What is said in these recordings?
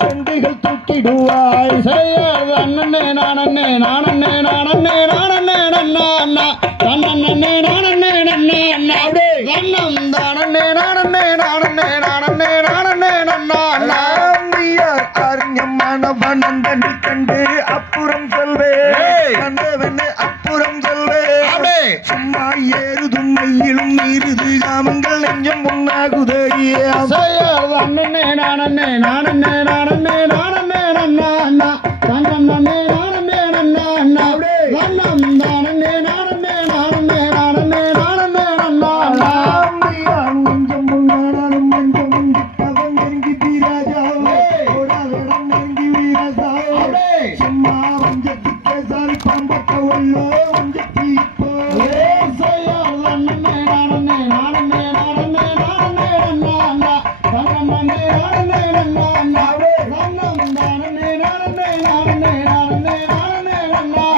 செண்டுகள் தூக்கிடுவாய் செய்யாது அண்ணனே நானே நானே நானே நானே நன்னா தன்னே நானே நன்னே வண்ணம் தானே நானே நானே நானே நானே நன்னா அறிஞமானவனந்தன் கண்டு அப்புறம் சொல்வே கண்டவனே அப்புறம் சொல்வே சும்மா ஏறுதும் மெய்யிலும் மீறுது காமங்கள் நெஞ்சம் முன்னாகுதடியே அண்ணனே நானே நானே நானே நானே நன்னா தன்னே நானே நன்னா வண்ணம் தானே நானே நானே நானே நானே நன்னா நெஞ்சம் முன்னாலும் நெஞ்சம் முந்திப்பவன் நெருங்கி தீராஜாவே ஓடாவிடம் நெருங்கி வீரசாவே சும்மா வஞ்சத்துக்கு சாரி பாம்பக்க உள்ளோ வஞ்சத்தி இப்போ அண்ணனே நானே நானே நானே நானே நன்னா தன்னே நானே நன்னா வண்ணம் தானே நானே நானே நானே நானே நன்னா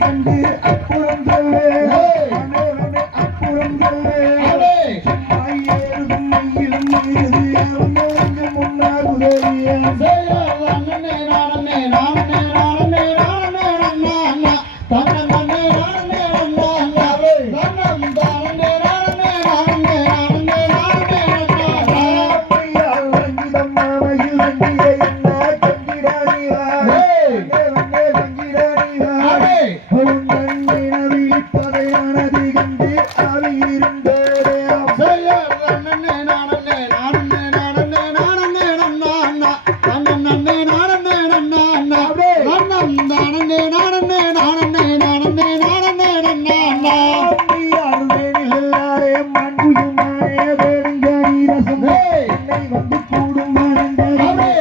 கண்டு அப்புறம் சொல்லே அப்புறம் சொல்லே ஏறுதும் மையிலும் மீறுது முன்னாகுதறிய அண்ணனே நானே நானே நானே நானே நன்னா தன்னே நானே நன்னா வண்ணம் தானே நானே நானே நானே நானே நன்னா வஞ்சிதம் மாமையில் வஞ்சியை என்ன கஞ்சிடானிவா விழிப்பதையானது கண்டு அவை இருந்தோடே அண்ணனே நானே நானே நானே நானே நன்னா தன்னே நானே நன்னா வண்ணம் தானே நானே நானே நானே நானே நன்னா எல்லாரே மண்புயுமாய வேடுங்கடி ரசம் என்னை வந்து கூடும் மணந்தரே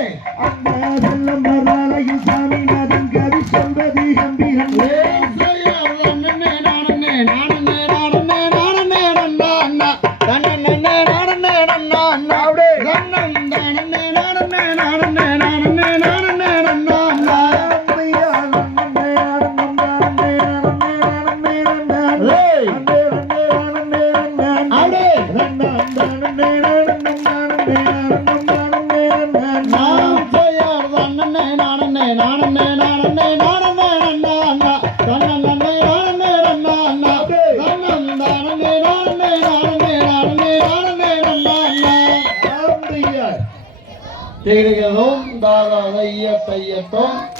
அந்த செல்லம் மராலையில் சாமி நதம் கவி சொல்வது கம்பீரம் அண்ணனே நானே நானே நானே நானே நன்னா தன்னே நானே நன்னா வண்ணம் தானே நானே நானே நானே நானே நன்னா தாராதைய தையத்தோம்